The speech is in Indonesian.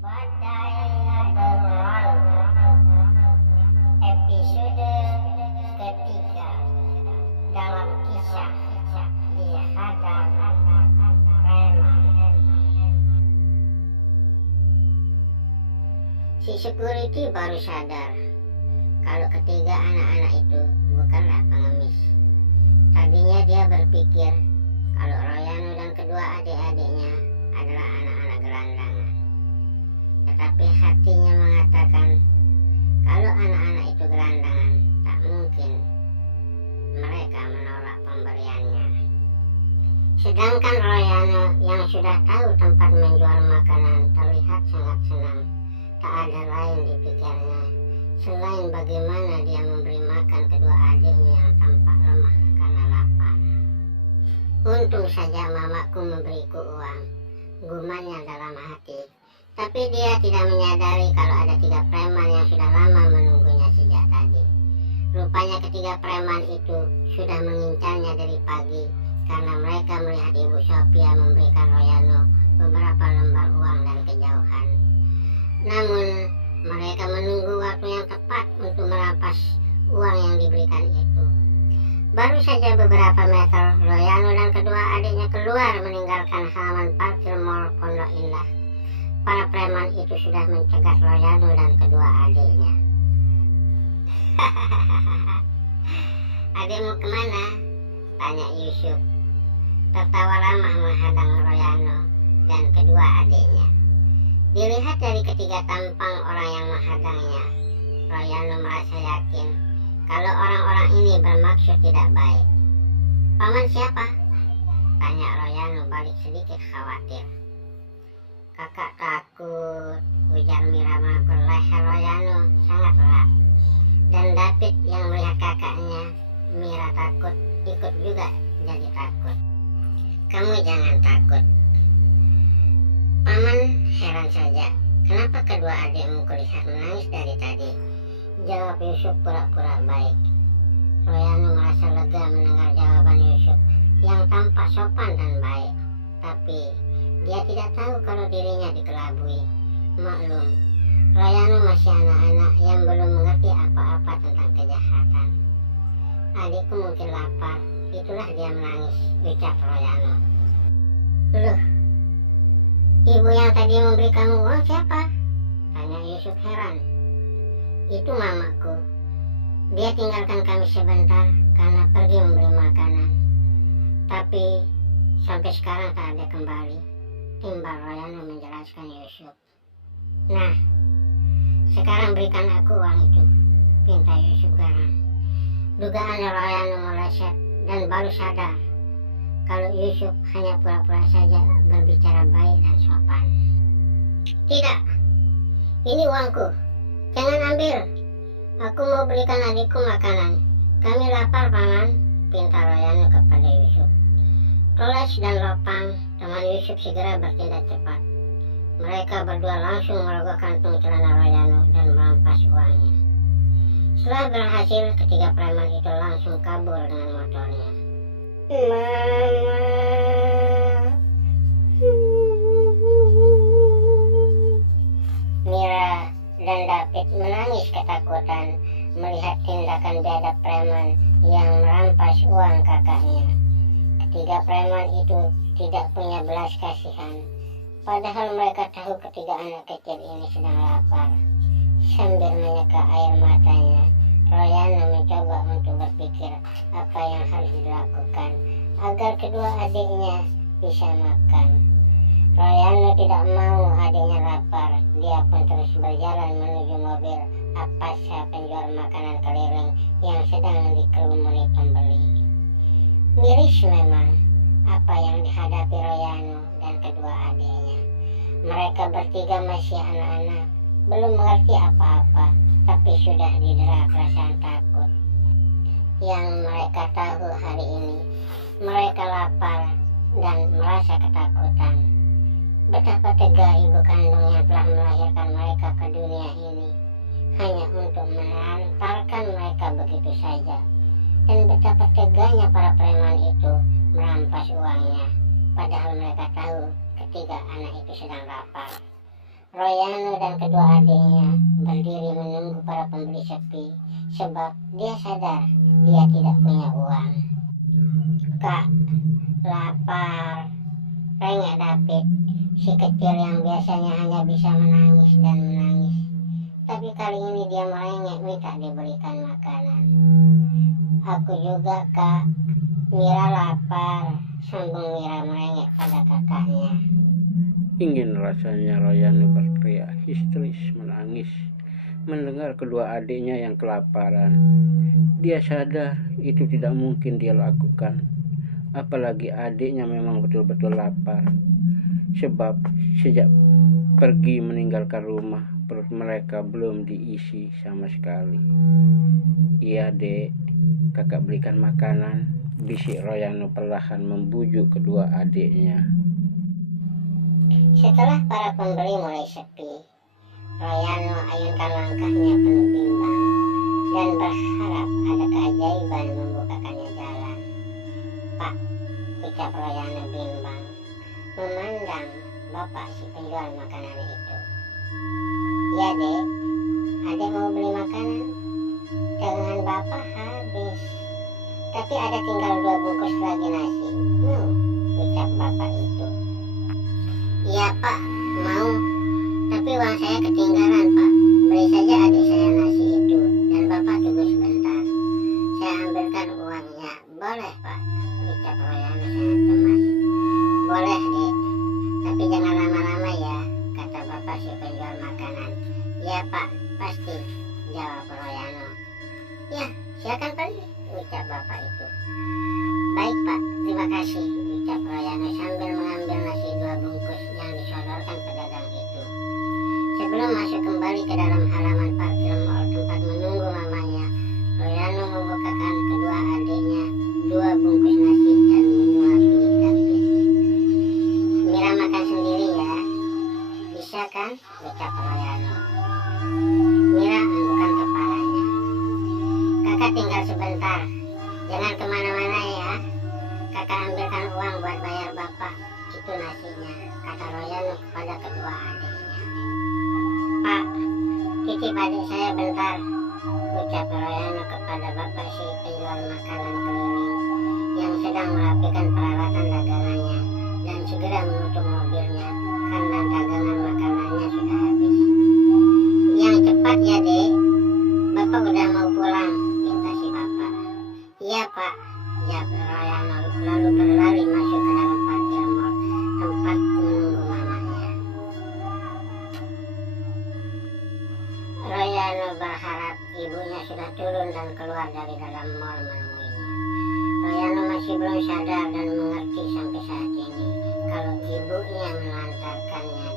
Badai berlalu. Episode ketiga dalam kisah dihadang preman. Si security baru sadar kalau ketiga anak-anak itu bukanlah pengemis. Tadinya dia berpikir kalau Royano dan kedua adik-adiknya adalah anak-anak gelandangan. Tetapi hatinya mengatakan kalau anak-anak itu gelandangan, tak mungkin mereka menolak pemberiannya. Sedangkan Royano yang sudah tahu tempat menjual makanan terlihat sangat senang. Tak ada lain di pikirnya selain bagaimana dia memberi makan kedua adiknya yang tampak lemah karena lapar. Untung saja mamaku memberiku uang, gumanya dalam hati. Tapi dia tidak menyadari kalau ada 3 preman yang sudah lama menunggunya sejak tadi. Rupanya ketiga preman itu sudah mengincarnya dari pagi karena mereka melihat Ibu Sophia memberikan Royano beberapa lembar uang dari kejauhan. Namun mereka menunggu waktu yang tepat untuk merampas uang yang diberikan itu. Baru saja beberapa meter, Royano dan kedua adiknya keluar meninggalkan halaman parkir Mall Pondok Indah. Para preman itu sudah mencegat Royano dan kedua adiknya. "Adikmu kemana?" tanya Yusuf. Tertawa ramah menghadang Royano dan kedua adiknya. Dilihat dari ketiga tampang orang yang menghadangnya, Royano merasa yakin kalau orang-orang ini bermaksud tidak baik. "Paman siapa?" tanya Royano balik sedikit khawatir. "Kakak takut," ujar Mira mengakur leher Royano sangat erat. Dan David yang melihat kakaknya Mira takut ikut juga jadi takut. "Kamu jangan takut." "Paman heran saja, kenapa kedua adikmu kulihat menangis dari tadi?" jawab Yusuf pura-pura baik. Royano merasa lega mendengar jawaban Yusuf yang tampak sopan dan baik. Tapi dia tidak tahu kalau dirinya dikelabui. Maklum, Royano masih anak-anak yang belum mengerti apa-apa tentang kejahatan. "Adikku mungkin lapar, itulah dia menangis," ucap Royano. "Loh, ibu yang tadi memberi kamu uang siapa?" tanya Yusuf heran. "Itu mamaku. Dia tinggalkan kami sebentar karena pergi membeli makanan. Tapi sampai sekarang tak ada kembali," timbal Royano menjelaskan Yusuf. "Nah, sekarang berikan aku uang itu," pinta Yusuf garang. Dugaan Royano meleset dan baru sadar kalau Yusuf hanya pura-pura saja berbicara baik dan sopan. "Tidak, ini uangku. Jangan ambil. Aku mau belikan adikku makanan. Kami lapar, Paman," pinta Royano kepada Yusuf. Toles dan Lopang, teman Yusuf, segera bertindak cepat. Mereka berdua langsung merogoh kantung celana Royano dan merampas uangnya. Setelah berhasil, ketiga preman itu langsung kabur dengan motornya. "Mama." Mira dan David menangis ketakutan melihat tindakan biadab preman yang merampas uang kakaknya. Ketiga preman itu tidak punya belas kasihan, padahal mereka tahu ketiga anak kecil ini sedang lapar. Sambil menyeka air matanya, Royano mencoba untuk berpikir apa yang harus dilakukan agar kedua adiknya bisa makan. Royano tidak mau adiknya lapar. Dia pun terus berjalan menuju mobil Apaza penjual makanan keliling yang sedang dikerumuni pembeli. Miris memang apa yang dihadapi Royano dan kedua adiknya. Mereka bertiga masih anak-anak, belum mengerti apa-apa, tapi sudah didera perasaan takut. Yang mereka tahu hari ini, mereka lapar dan merasa ketakutan. Betapa tega ibu kandung yang telah melahirkan mereka ke dunia ini hanya untuk melantarkan mereka begitu saja. Dan betapa teganya para preman itu merampas uangnya, padahal mereka tahu ketiga anak itu sedang lapar. Royano dan kedua adiknya berdiri menunggu para pembeli sepi, sebab dia sadar dia tidak punya uang. "Kak, lapar," rengek David, si kecil yang biasanya hanya bisa menangis dan menangis. Tapi kali ini dia merengek minta diberikan makanan. "Aku juga, Kak. Mira lapar," sambung Mira merengek pada kakaknya. Ingin rasanya Royano berteriak histeris menangis mendengar kedua adiknya yang kelaparan. Dia sadar itu tidak mungkin dia lakukan, apalagi adiknya memang betul-betul lapar. Sebab sejak pergi meninggalkan rumah, perut mereka belum diisi sama sekali. "Iya, Dek, kakak belikan makanan," bisik Royano perlahan membujuk kedua adiknya. Setelah para pembeli mulai sepi, Royano ayunkan langkahnya penuh bimbang dan berharap ada keajaiban membukakannya jalan. "Pak," ucap Royano bimbang, memandang bapak si penjual makanan itu. "Ya, Dek, Adek mau beli makanan? Dagangan bapak habis. Tapi ada tinggal 2 bungkus lagi nasi. Mau?" ucap bapak itu. "Iya, Pak, mau. Tapi uang saya ketinggalan, Pak. Beli saja adik saya nasi itu, dan bapak tunggu sebentar. Saya ambilkan uangnya." "Boleh, Pak," ucap Royano sangat cemas. "Boleh, Dek. Tapi jangan lama-lama ya," kata bapak si penjual makanan. "Ya, Pak, pasti," jawab Royano. "Ya, silakan pergi," ucap bapak itu. "Baik, Pak, terima kasih," ucap Royano sambil mengambil nasi 2 bungkus yang disodorkan pedagang itu. Sebelum masuk kembali ke dalam halaman parkir mal tempat menunggu mamanya, Royano membukakan kedua adiknya 2 bungkus nasi dan menyuapi David. "Mira makan sendiri ya. Bisa kan?" ucap Royano. Mira anggukan kepalanya. "Kakak tinggal sebentar. Jangan kemana-mana ya. Kakak ambilkan uang buat bayar bapak itu nasinya," kata Royano kepada kedua adiknya. "Pak, titip adik saya bentar," ucap Royano kepada bapak si penjual makanan keliling yang sedang merapikan peralatan dagangannya dan segera menutup mobilnya karena dagangan makanannya sudah habis. "Yang cepat ya, Dek. Bapak udah mau pulang," minta si bapak. "Iya, Pak," jawab Royano lalu berlari masuk ke dalam parkir mal tempat menunggu mamanya. Royano berharap ibunya sudah turun dan keluar dari dalam mal menemuinya. Royano masih belum sadar dan mengerti sampai saat ini kalau ibunya melantarkannya